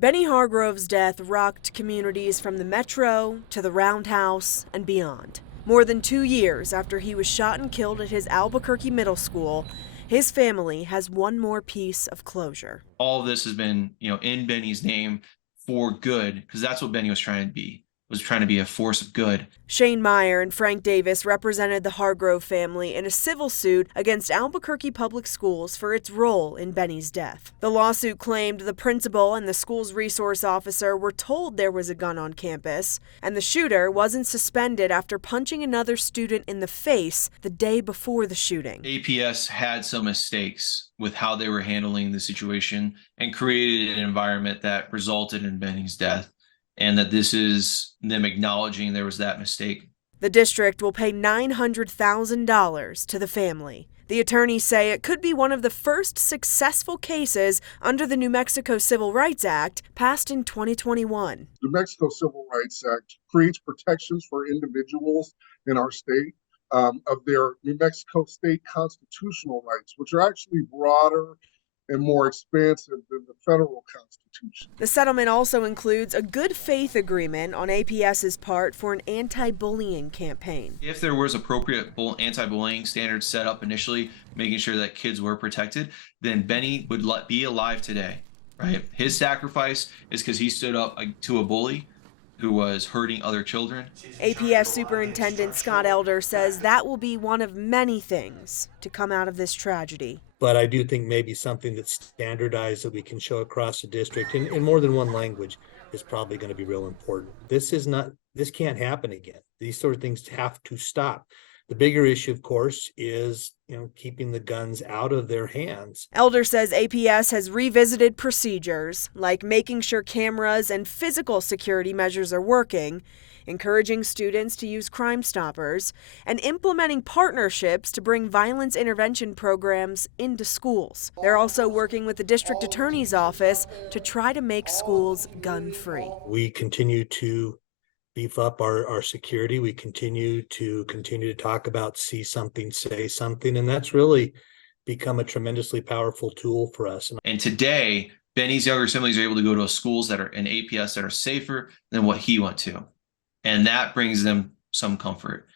Bennie Hargrove's death rocked communities from the Metro to the Roundhouse and beyond. More than 2 years after he was shot and killed at his Albuquerque middle school, his family has one more piece of closure. All of this has been, in Benny's name for good, because that's what Benny was trying to be, a force of good. Shane Meyer and Frank Davis represented the Hargrove family in a civil suit against Albuquerque Public Schools for its role in Benny's death. The lawsuit claimed the principal and the school's resource officer were told there was a gun on campus, and the shooter wasn't suspended after punching another student in the face the day before the shooting. APS had some mistakes with how they were handling the situation and created an environment that resulted in Benny's death, and that this is them acknowledging there was that mistake. The district will pay $900,000 to the family. The attorneys say it could be one of the first successful cases under the New Mexico Civil Rights Act passed in 2021. The New Mexico Civil Rights Act creates protections for individuals in our state of their New Mexico state constitutional rights, which are actually broader and more expansive than the federal constitution. The settlement also includes a good faith agreement on APS's part for an anti-bullying campaign. If there was appropriate anti-bullying standards set up initially, making sure that kids were protected, then Benny would be alive today, right? His sacrifice is because he stood up to a bully who was hurting other children. APS Superintendent Scott Elder says that will be one of many things to come out of this tragedy. But I do think maybe something that's standardized that we can show across the district in more than one language is probably going to be real important. This can't happen again. These sort of things have to stop. The bigger issue, of course, is keeping the guns out of their hands. Elder says APS has revisited procedures, like making sure cameras and physical security measures are working, encouraging students to use Crime Stoppers, and implementing partnerships to bring violence intervention programs into schools. They're also working with the district attorney's office to try to make schools gun-free. We continue to beef up our security. We continue to talk about see something, say something, and that's really become a tremendously powerful tool for us. And today, Benny's younger siblings are able to go to schools that are in APS that are safer than what he went to. And that brings them some comfort.